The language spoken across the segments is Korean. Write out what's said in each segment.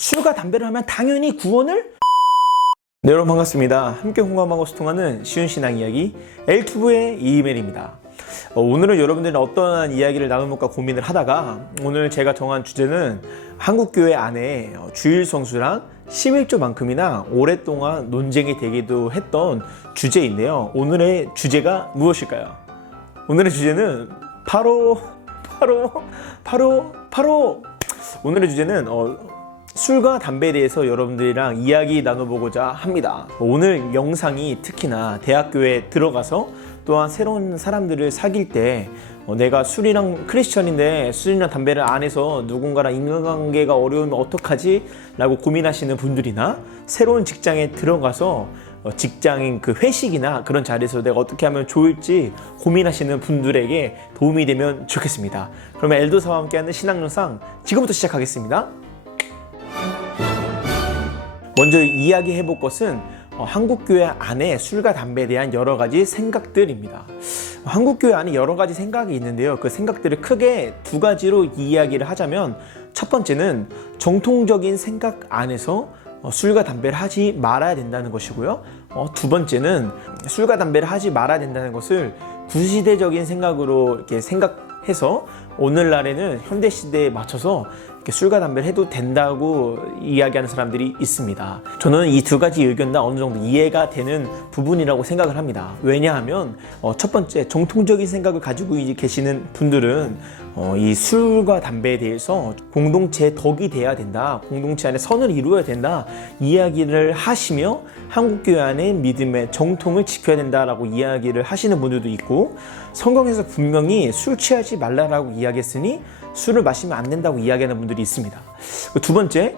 술과 담배를 하면 당연히 구원을? 네, 여러분 반갑습니다. 함께 공감하고 소통하는 쉬운 신앙 이야기 엘튜브의 이메일입니다. 오늘은 여러분들은 어떤 이야기를 나눠볼까 고민을 하다가 오늘 제가 정한 주제는 한국교회 안에 주일 성수랑 11조만큼이나 오랫동안 논쟁이 되기도 했던 주제인데요. 오늘의 주제가 무엇일까요? 오늘의 주제는 바로 오늘의 주제는 술과 담배에 대해서 여러분들이랑 이야기 나눠보고자 합니다. 오늘 영상이 특히나 대학교에 들어가서 또한 새로운 사람들을 사귈 때 내가 술이랑 크리스천인데 술이랑 담배를 안 해서 누군가랑 인간관계가 어려우면 어떡하지? 라고 고민하시는 분들이나 새로운 직장에 들어가서 직장인 그 회식이나 그런 자리에서 내가 어떻게 하면 좋을지 고민하시는 분들에게 도움이 되면 좋겠습니다. 그러면 엘도사와 함께하는 신앙 영상 지금부터 시작하겠습니다. 먼저 이야기해 볼 것은 한국교회 안에 술과 담배에 대한 여러 가지 생각들입니다. 한국교회 안에 여러 가지 생각이 있는데요. 그 생각들을 크게 두 가지로 이야기를 하자면 첫 번째는 정통적인 생각 안에서 술과 담배를 하지 말아야 된다는 것이고요. 두 번째는 술과 담배를 하지 말아야 된다는 것을 구시대적인 생각으로 이렇게 생각해서 오늘날에는 현대시대에 맞춰서 이렇게 술과 담배를 해도 된다고 이야기하는 사람들이 있습니다. 저는 이 두 가지 의견 다 어느 정도 이해가 되는 부분이라고 생각을 합니다. 왜냐하면 첫 번째 정통적인 생각을 가지고 계시는 분들은 이 술과 담배에 대해서 공동체의 덕이 돼야 된다, 공동체 안에 선을 이루어야 된다 이야기를 하시며 한국교회 안에 믿음의 정통을 지켜야 된다라고 이야기를 하시는 분들도 있고, 성경에서 분명히 술 취하지 말라라고 이야기했으니 술을 마시면 안 된다고 이야기하는 분들이 있습니다. 두 번째,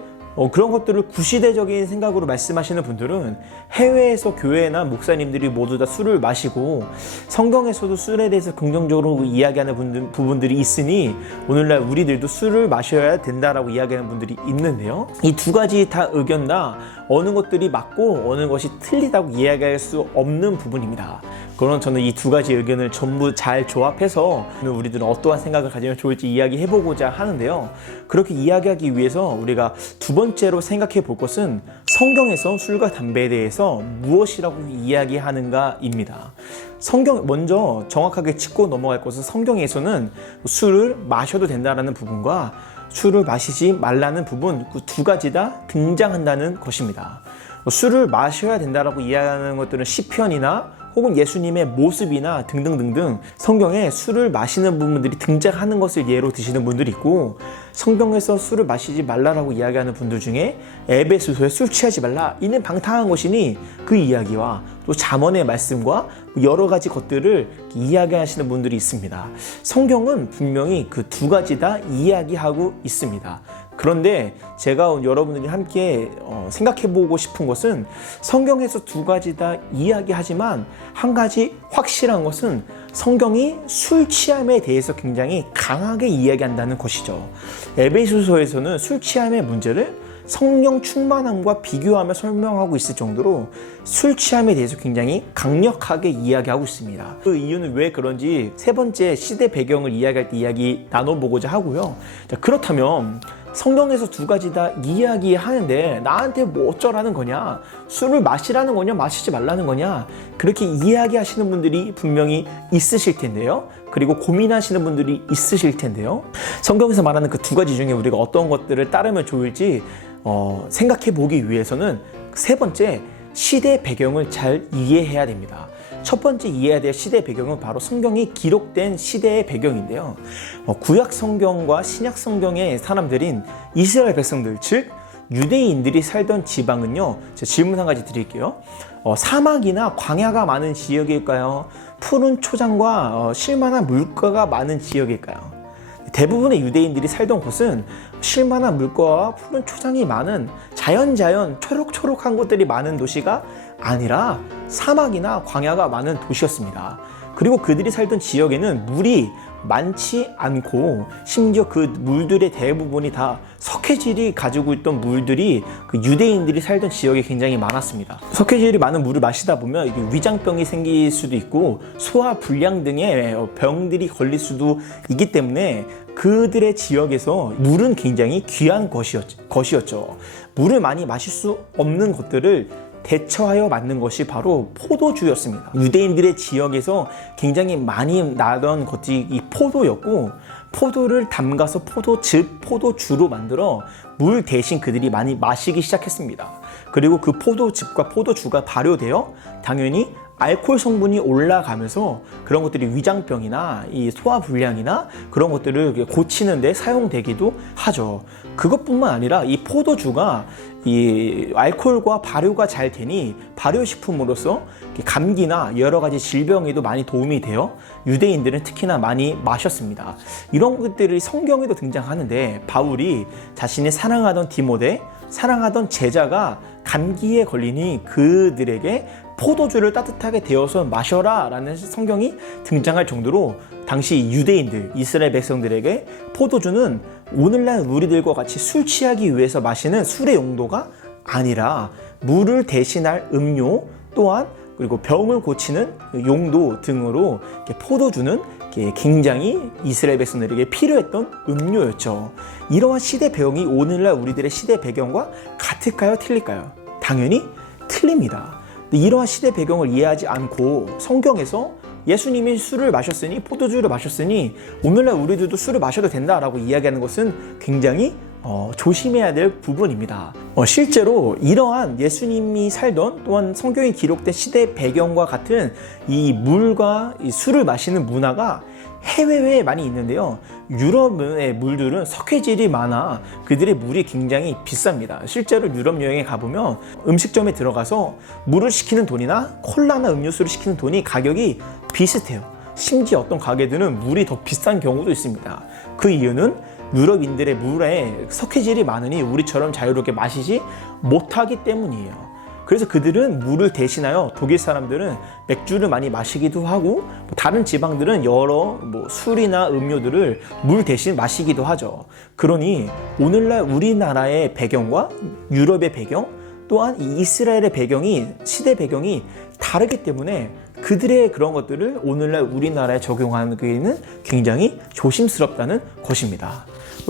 그런 것들을 구시대적인 생각으로 말씀하시는 분들은 해외에서 교회나 목사님들이 모두 다 술을 마시고 성경에서도 술에 대해서 긍정적으로 이야기하는 부분들이 있으니 오늘날 우리들도 술을 마셔야 된다라고 이야기하는 분들이 있는데요. 이 두 가지 다 의견 다 어느 것들이 맞고 어느 것이 틀리다고 이야기할 수 없는 부분입니다. 그럼 저는 이 두 가지 의견을 전부 잘 조합해서 우리들은 어떠한 생각을 가지면 좋을지 이야기해보고자 하는데요. 그렇게 이야기하기 위해서 우리가 두 번째로 생각해 볼 것은 성경에서 술과 담배에 대해서 무엇이라고 이야기하는가입니다. 먼저 정확하게 짚고 넘어갈 것은 성경에서는 술을 마셔도 된다는 부분과 술을 마시지 말라는 부분, 그 두 가지 다 등장한다는 것입니다. 술을 마셔야 된다라고 이야기하는 것들은 시편이나 혹은 예수님의 모습이나 등등등등 성경에 술을 마시는 부분들이 등장하는 것을 예로 드시는 분들이 있고, 성경에서 술을 마시지 말라라고 이야기하는 분들 중에 에베소서에 술 취하지 말라, 이는 방탕한 것이니 그 이야기와 또 잠언의 말씀과 여러 가지 것들을 이야기하시는 분들이 있습니다. 성경은 분명히 그 두 가지 다 이야기하고 있습니다. 그런데 제가 여러분들이 함께 생각해보고 싶은 것은 성경에서 두 가지 다 이야기하지만 한 가지 확실한 것은 성경이 술 취함에 대해서 굉장히 강하게 이야기한다는 것이죠. 에베소서에서는 술 취함의 문제를 성령 충만함과 비교하며 설명하고 있을 정도로 술 취함에 대해서 굉장히 강력하게 이야기하고 있습니다. 그 이유는 왜 그런지 세 번째 시대 배경을 이야기할 때 이야기 나눠보고자 하고요. 자, 그렇다면 성경에서 두 가지 다 이야기하는데 나한테 뭐 어쩌라는 거냐, 술을 마시라는 거냐, 마시지 말라는 거냐, 그렇게 이야기하시는 분들이 분명히 있으실 텐데요. 그리고 고민하시는 분들이 있으실 텐데요. 성경에서 말하는 그 두 가지 중에 우리가 어떤 것들을 따르면 좋을지 생각해 보기 위해서는 세 번째, 시대 배경을 잘 이해해야 됩니다. 첫 번째 이해해야 될 시대 배경은 바로 성경이 기록된 시대의 배경인데요. 구약 성경과 신약 성경의 사람들인 이스라엘 백성들, 즉 유대인들이 살던 지방은요, 제가 질문 한 가지 드릴게요. 사막이나 광야가 많은 지역일까요? 푸른 초장과 쉴만한 물가가 많은 지역일까요? 대부분의 유대인들이 살던 곳은 쉴만한 물가와 푸른 초장이 많은 자연 초록초록한 곳들이 많은 도시가 아니라 사막이나 광야가 많은 도시였습니다. 그리고 그들이 살던 지역에는 물이 많지 않고 심지어 그 물들의 대부분이 다 석회질이 가지고 있던 물들이 그 유대인들이 살던 지역에 굉장히 많았습니다. 석회질이 많은 물을 마시다 보면 이게 위장병이 생길 수도 있고 소화 불량 등의 병들이 걸릴 수도 있기 때문에 그들의 지역에서 물은 굉장히 귀한 것이었죠. 물을 많이 마실 수 없는 것들을 대처하여 만든 것이 바로 포도주였습니다. 유대인들의 지역에서 굉장히 많이 나던 것이 이 포도였고, 포도를 담가서 포도즙, 포도주로 만들어 물 대신 그들이 많이 마시기 시작했습니다. 그리고 그 포도즙과 포도주가 발효되어 당연히 알코올 성분이 올라가면서 그런 것들이 위장병이나 이 소화불량이나 그런 것들을 고치는 데 사용되기도 하죠. 그것뿐만 아니라 이 포도주가 이 알코올과 발효가 잘 되니 발효식품으로서 감기나 여러 가지 질병에도 많이 도움이 되어 유대인들은 특히나 많이 마셨습니다. 이런 것들이 성경에도 등장하는데, 바울이 자신이 사랑하던 디모데, 사랑하던 제자가 감기에 걸리니 그들에게 포도주를 따뜻하게 데워서 마셔라 라는 성경이 등장할 정도로 당시 유대인들, 이스라엘 백성들에게 포도주는 오늘날 우리들과 같이 술 취하기 위해서 마시는 술의 용도가 아니라 물을 대신할 음료, 또한 그리고 병을 고치는 용도 등으로 포도주는 굉장히 이스라엘 백성들에게 필요했던 음료였죠. 이러한 시대 배경이 오늘날 우리들의 시대 배경과 같을까요? 틀릴까요? 당연히 틀립니다. 이러한 시대 배경을 이해하지 않고 성경에서 예수님이 술을 마셨으니, 포도주를 마셨으니 오늘날 우리들도 술을 마셔도 된다라고 이야기하는 것은 굉장히 조심해야 될 부분입니다. 실제로 이러한 예수님이 살던, 또한 성경에 기록된 시대 배경과 같은 이 물과 이 술을 마시는 문화가 해외에 많이 있는데요. 유럽의 물들은 석회질이 많아 그들의 물이 굉장히 비쌉니다. 실제로 유럽 여행에 가보면 음식점에 들어가서 물을 시키는 돈이나 콜라나 음료수를 시키는 돈이 가격이 비슷해요. 심지어 어떤 가게들은 물이 더 비싼 경우도 있습니다. 그 이유는 유럽인들의 물에 석회질이 많으니 우리처럼 자유롭게 마시지 못하기 때문이에요. 그래서 그들은 물을 대신하여, 독일 사람들은 맥주를 많이 마시기도 하고 다른 지방들은 여러 술이나 음료들을 물 대신 마시기도 하죠. 그러니 오늘날 우리나라의 배경과 유럽의 배경, 또한 이스라엘의 배경이, 시대 배경이 다르기 때문에 그들의 그런 것들을 오늘날 우리나라에 적용하기에는 굉장히 조심스럽다는 것입니다.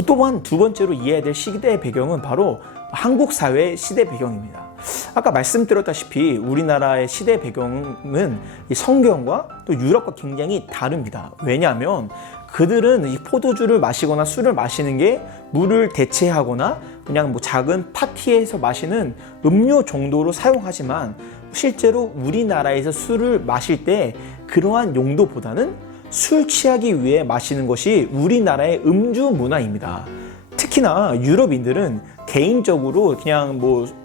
또한 두 번째로 이해해야 될 시대의 배경은 바로 한국 사회의 시대 배경입니다. 아까 말씀드렸다시피 우리나라의 시대 배경은 성경과 또 유럽과 굉장히 다릅니다. 왜냐하면 그들은 이 포도주를 마시거나 술을 마시는 게 물을 대체하거나 그냥 작은 파티에서 마시는 음료 정도로 사용하지만, 실제로 우리나라에서 술을 마실 때 그러한 용도보다는 술 취하기 위해 마시는 것이 우리나라의 음주 문화입니다. 특히나 유럽인들은 개인적으로 그냥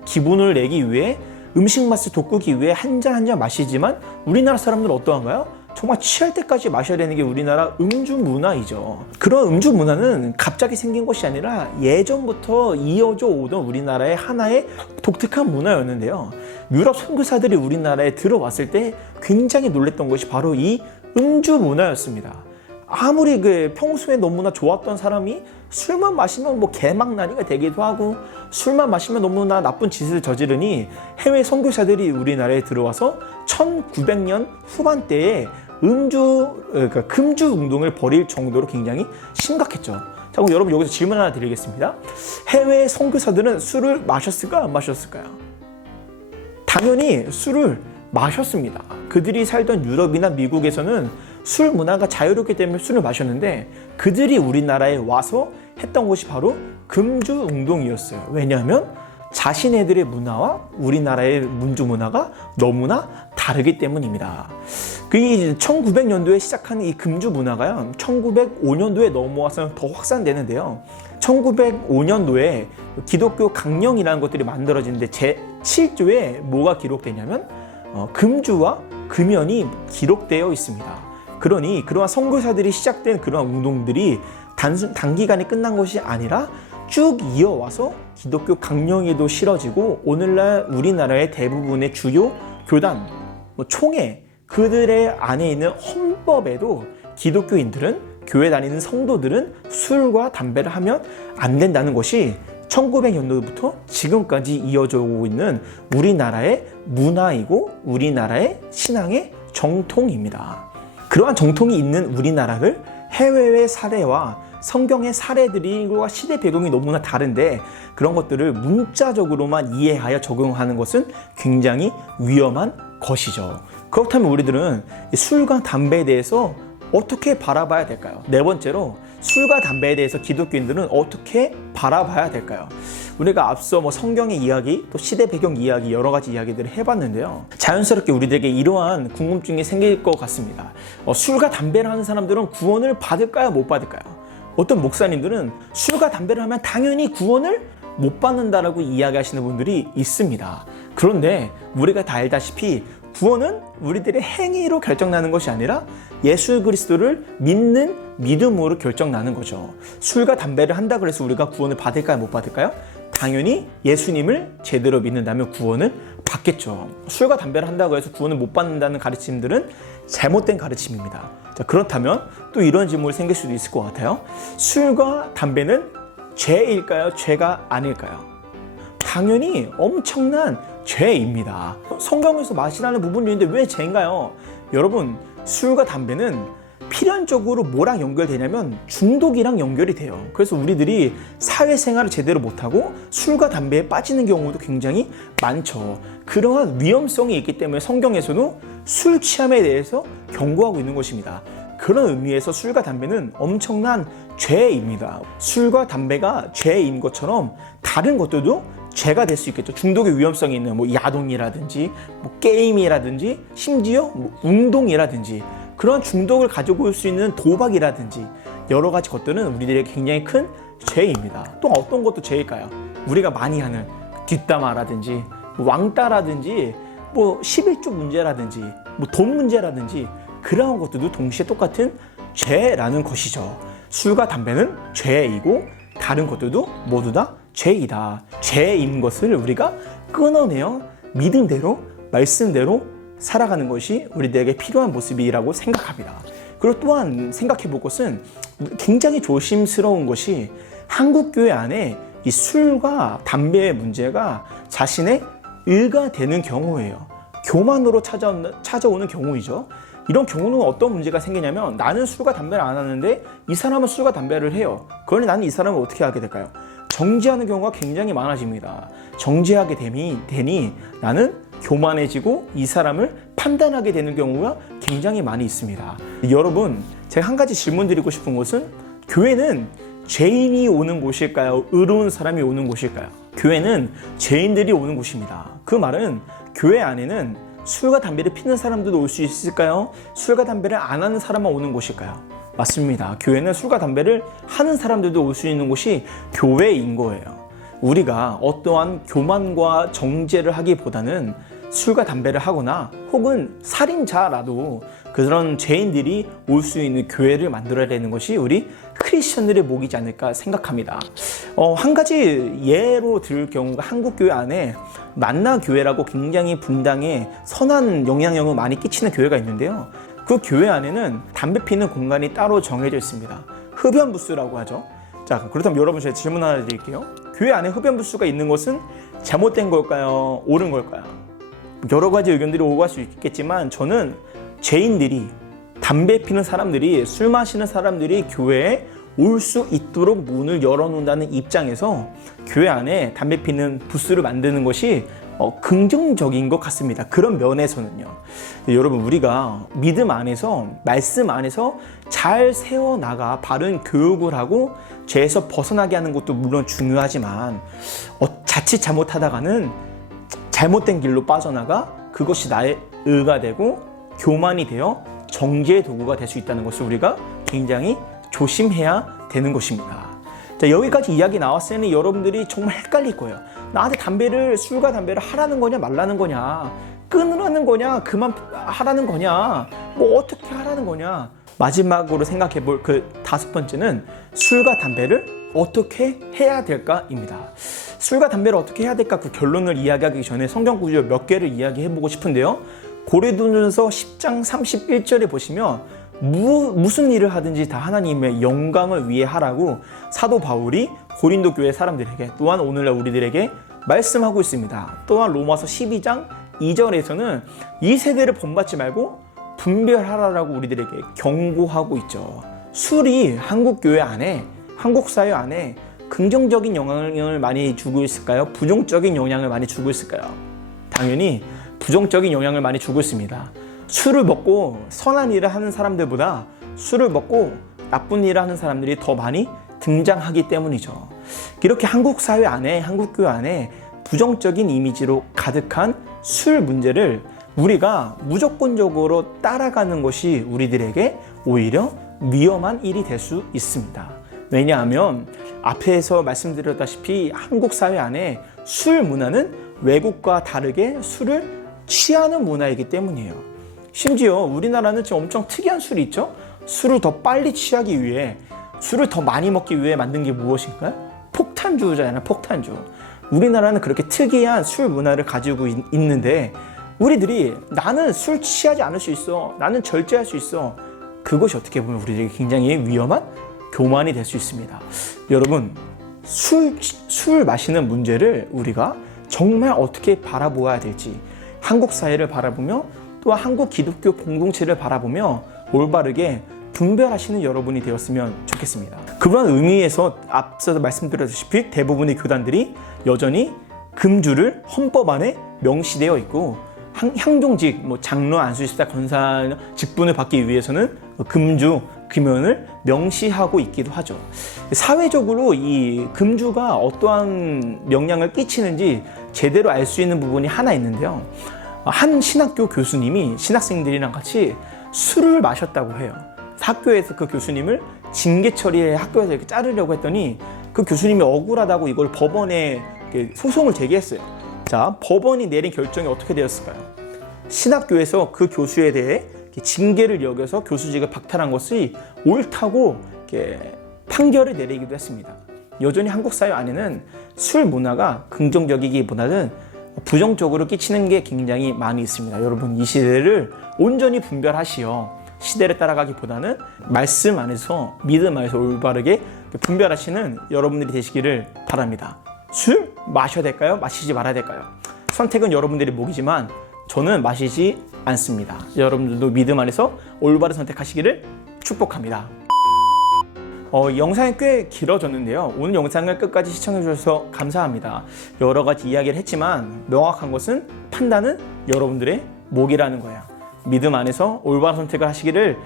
기분을 내기 위해, 음식 맛을 돋구기 위해 한 잔 한 잔 마시지만, 우리나라 사람들은 어떠한가요? 정말 취할 때까지 마셔야 되는 게 우리나라 음주 문화이죠. 그런 음주 문화는 갑자기 생긴 것이 아니라 예전부터 이어져 오던 우리나라의 하나의 독특한 문화였는데요. 유럽 선교사들이 우리나라에 들어왔을 때 굉장히 놀랬던 것이 바로 이 음주 문화였습니다. 아무리 평소에 너무나 좋았던 사람이 술만 마시면 개망나니가 되기도 하고, 술만 마시면 너무나 나쁜 짓을 저지르니 해외 선교사들이 우리나라에 들어와서 1900년 후반대에 금주 운동을 벌일 정도로 굉장히 심각했죠. 자, 그럼 여러분 여기서 질문 하나 드리겠습니다. 해외 선교사들은 술을 마셨을까요? 안 마셨을까요? 당연히 술을 마셨습니다. 그들이 살던 유럽이나 미국에서는 술 문화가 자유롭기 때문에 술을 마셨는데, 그들이 우리나라에 와서 했던 것이 바로 금주 운동이었어요. 왜냐하면 자신네들의 문화와 우리나라의 음주 문화가 너무나 다르기 때문입니다. 그 1900년도에 시작한 이 금주 문화가요, 1905년도에 넘어와서 더 확산되는데요. 1905년도에 기독교 강령이라는 것들이 만들어지는데 제7조에 뭐가 기록되냐면 금주와 금연이 기록되어 있습니다. 그러니 그러한 선교사들이 시작된 그러한 운동들이 단기간에 끝난 것이 아니라 쭉 이어와서 기독교 강령에도 실어지고, 오늘날 우리나라의 대부분의 주요 교단, 총회, 그들의 안에 있는 헌법에도 기독교인들은 교회 다니는 성도들은 술과 담배를 하면 안 된다는 것이 1900년도부터 지금까지 이어져 오고 있는 우리나라의 문화이고 우리나라의 신앙의 정통입니다. 그러한 정통이 있는 우리나라를 해외의 사례와 성경의 사례들과 시대 배경이 너무나 다른데 그런 것들을 문자적으로만 이해하여 적용하는 것은 굉장히 위험한 것이죠. 그렇다면 우리들은 술과 담배에 대해서 어떻게 바라봐야 될까요? 네 번째로 술과 담배에 대해서 기독교인들은 어떻게 바라봐야 될까요? 우리가 앞서 성경의 이야기, 또 시대 배경 이야기, 여러 가지 이야기들을 해봤는데요. 자연스럽게 우리들에게 이러한 궁금증이 생길 것 같습니다. 술과 담배를 하는 사람들은 구원을 받을까요? 못 받을까요? 어떤 목사님들은 술과 담배를 하면 당연히 구원을 못 받는다라고 이야기하시는 분들이 있습니다. 그런데 우리가 다 알다시피 구원은 우리들의 행위로 결정나는 것이 아니라 예수 그리스도를 믿는 믿음으로 결정나는 거죠. 술과 담배를 한다고 해서 우리가 구원을 받을까요? 못 받을까요? 당연히 예수님을 제대로 믿는다면 구원을 받겠죠. 술과 담배를 한다고 해서 구원을 못 받는다는 가르침들은 잘못된 가르침입니다. 자, 그렇다면 또 이런 질문이 생길 수도 있을 것 같아요. 술과 담배는 죄일까요? 죄가 아닐까요? 당연히 엄청난 죄입니다. 성경에서 마시라는 부분이 있는데 왜 죄인가요? 여러분, 술과 담배는 필연적으로 뭐랑 연결되냐면 중독이랑 연결이 돼요. 그래서 우리들이 사회생활을 제대로 못하고 술과 담배에 빠지는 경우도 굉장히 많죠. 그러한 위험성이 있기 때문에 성경에서도 술 취함에 대해서 경고하고 있는 것입니다. 그런 의미에서 술과 담배는 엄청난 죄입니다. 술과 담배가 죄인 것처럼 다른 것들도 죄가 될 수 있겠죠. 중독의 위험성이 있는 야동이라든지 게임이라든지 심지어 운동이라든지 그런 중독을 가지고 올 수 있는 도박이라든지 여러 가지 것들은 우리들에게 굉장히 큰 죄입니다. 또 어떤 것도 죄일까요? 우리가 많이 하는 뒷담화라든지 왕따라든지 11조 문제라든지 돈 문제라든지 그러한 것들도 동시에 똑같은 죄라는 것이죠. 술과 담배는 죄이고 다른 것들도 모두 다 죄이다. 죄인 것을 우리가 끊어내어 믿음대로 말씀대로 살아가는 것이 우리들에게 필요한 모습이라고 생각합니다. 그리고 또한 생각해 볼 것은 굉장히 조심스러운 것이 한국교회 안에 이 술과 담배의 문제가 자신의 일가되는 경우예요. 교만으로 찾아오는 경우이죠. 이런 경우는 어떤 문제가 생기냐면 나는 술과 담배를 안 하는데 이 사람은 술과 담배를 해요. 그러니 나는 이 사람을 어떻게 하게 될까요? 정죄하는 경우가 굉장히 많아집니다. 정죄하게 되니 나는 교만해지고 이 사람을 판단하게 되는 경우가 굉장히 많이 있습니다. 여러분, 제가 한 가지 질문 드리고 싶은 것은 교회는 죄인이 오는 곳일까요? 의로운 사람이 오는 곳일까요? 교회는 죄인들이 오는 곳입니다. 그 말은 교회 안에는 술과 담배를 피는 사람들도 올 수 있을까요? 술과 담배를 안 하는 사람만 오는 곳일까요? 맞습니다. 교회는 술과 담배를 하는 사람들도 올 수 있는 곳이 교회인 거예요. 우리가 어떠한 교만과 정죄를 하기보다는 술과 담배를 하거나 혹은 살인자라도 그런 죄인들이 올 수 있는 교회를 만들어야 되는 것이 우리 크리스천들의 목이지 않을까 생각합니다. 한 가지 예로 들 경우가 한국교회 안에 만나교회라고 굉장히 분당에 선한 영향력을 많이 끼치는 교회가 있는데요. 그 교회 안에는 담배 피는 공간이 따로 정해져 있습니다. 흡연부스라고 하죠. 자, 그렇다면 여러분 제가 질문 하나 드릴게요. 교회 안에 흡연부스가 있는 것은 잘못된 걸까요? 옳은 걸까요? 여러 가지 의견들이 오고 갈 수 있겠지만 저는 죄인들이 담배 피는 사람들이 술 마시는 사람들이 교회에 올 수 있도록 문을 열어놓는다는 입장에서 교회 안에 담배 피는 부스를 만드는 것이 긍정적인 것 같습니다. 그런 면에서는요. 여러분, 우리가 믿음 안에서 말씀 안에서 잘 세워나가 바른 교육을 하고 죄에서 벗어나게 하는 것도 물론 중요하지만 자칫 잘못하다가는 잘못된 길로 빠져나가 그것이 나의 의가 되고 교만이 되어 정죄의 도구가 될 수 있다는 것을 우리가 굉장히 조심해야 되는 것입니다. 자, 여기까지 이야기 나왔을 때는 여러분들이 정말 헷갈릴 거예요. 나한테 술과 담배를 하라는 거냐 말라는 거냐, 끊으라는 거냐 그만 하라는 거냐, 어떻게 하라는 거냐. 마지막으로 생각해 볼 그 5번째는 술과 담배를 어떻게 해야 될까입니다. 술과 담배를 어떻게 해야 될까 그 결론을 이야기하기 전에 성경 구절 몇 개를 이야기해 보고 싶은데요. 고린도전서 10장 31절에 보시면 무슨 일을 하든지 다 하나님의 영광을 위해 하라고 사도 바울이 고린도 교회 사람들에게 또한 오늘날 우리들에게 말씀하고 있습니다. 또한 로마서 12장 2절에서는 이 세대를 본받지 말고 분별하라라고 우리들에게 경고하고 있죠. 술이 한국 교회 안에, 한국 사회 안에 긍정적인 영향을 많이 주고 있을까요? 부정적인 영향을 많이 주고 있을까요? 당연히 부정적인 영향을 많이 주고 있습니다. 술을 먹고 선한 일을 하는 사람들보다 술을 먹고 나쁜 일을 하는 사람들이 더 많이 등장하기 때문이죠. 이렇게 한국 사회 안에, 한국 교회 안에 부정적인 이미지로 가득한 술 문제를 우리가 무조건적으로 따라가는 것이 우리들에게 오히려 위험한 일이 될 수 있습니다. 왜냐하면 앞에서 말씀드렸다시피 한국 사회 안에 술 문화는 외국과 다르게 술을 취하는 문화이기 때문이에요. 심지어 우리나라는 지금 엄청 특이한 술이 있죠. 술을 더 빨리 취하기 위해, 술을 더 많이 먹기 위해 만든 게 무엇인가요? 폭탄주잖아요. 폭탄주. 우리나라는 그렇게 특이한 술 문화를 가지고 있는데 우리들이 나는 술 취하지 않을 수 있어, 나는 절제할 수 있어, 그것이 어떻게 보면 우리들에게 굉장히 위험한 교만이 될 수 있습니다. 여러분, 술 마시는 문제를 우리가 정말 어떻게 바라보아야 될지, 한국 사회를 바라보며 또 한국 기독교 공동체를 바라보며 올바르게 분별하시는 여러분이 되었으면 좋겠습니다. 그런 의미에서 앞서서 말씀드렸다시피 대부분의 교단들이 여전히 금주를 헌법 안에 명시되어 있고 향종직, 장로, 안수집사, 권사 직분을 받기 위해서는 금주, 금연을 명시하고 있기도 하죠. 사회적으로 이 금주가 어떠한 영향을 끼치는지 제대로 알 수 있는 부분이 하나 있는데요. 한 신학교 교수님이 신학생들이랑 같이 술을 마셨다고 해요. 학교에서 그 교수님을 징계 처리해 학교에서 이렇게 자르려고 했더니 그 교수님이 억울하다고 이걸 법원에 소송을 제기했어요. 자, 법원이 내린 결정이 어떻게 되었을까요? 신학교에서 그 교수에 대해 징계를 여겨서 교수직을 박탈한 것이 옳다고 판결을 내리기도 했습니다. 여전히 한국 사회 안에는 술 문화가 긍정적이기보다는 부정적으로 끼치는 게 굉장히 많이 있습니다. 여러분, 이 시대를 온전히 분별하시어 시대를 따라가기보다는 말씀 안에서, 믿음 안에서 올바르게 분별하시는 여러분들이 되시기를 바랍니다. 술 마셔야 될까요? 마시지 말아야 될까요? 선택은 여러분들의 몫이지만 저는 마시지 않습니다. 여러분들도 믿음 안에서 올바른 선택하시기를 축복합니다. 영상이 꽤 길어졌는데요. 오늘 영상을 끝까지 시청해 주셔서 감사합니다. 여러 가지 이야기를 했지만 명확한 것은 판단은 여러분들의 몫이라는 거예요. 믿음 안에서 올바른 선택을 하시기를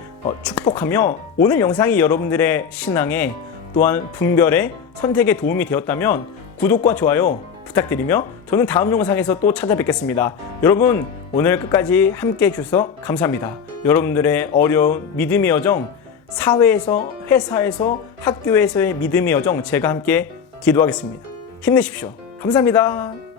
축복하며, 오늘 영상이 여러분들의 신앙에 또한 분별의 선택에 도움이 되었다면 구독과 좋아요 부탁드리며 저는 다음 영상에서 또 찾아뵙겠습니다. 여러분, 오늘 끝까지 함께 해주셔서 감사합니다. 여러분들의 어려운 믿음의 여정, 사회에서, 회사에서, 학교에서의 믿음의 여정, 제가 함께 기도하겠습니다. 힘내십시오. 감사합니다.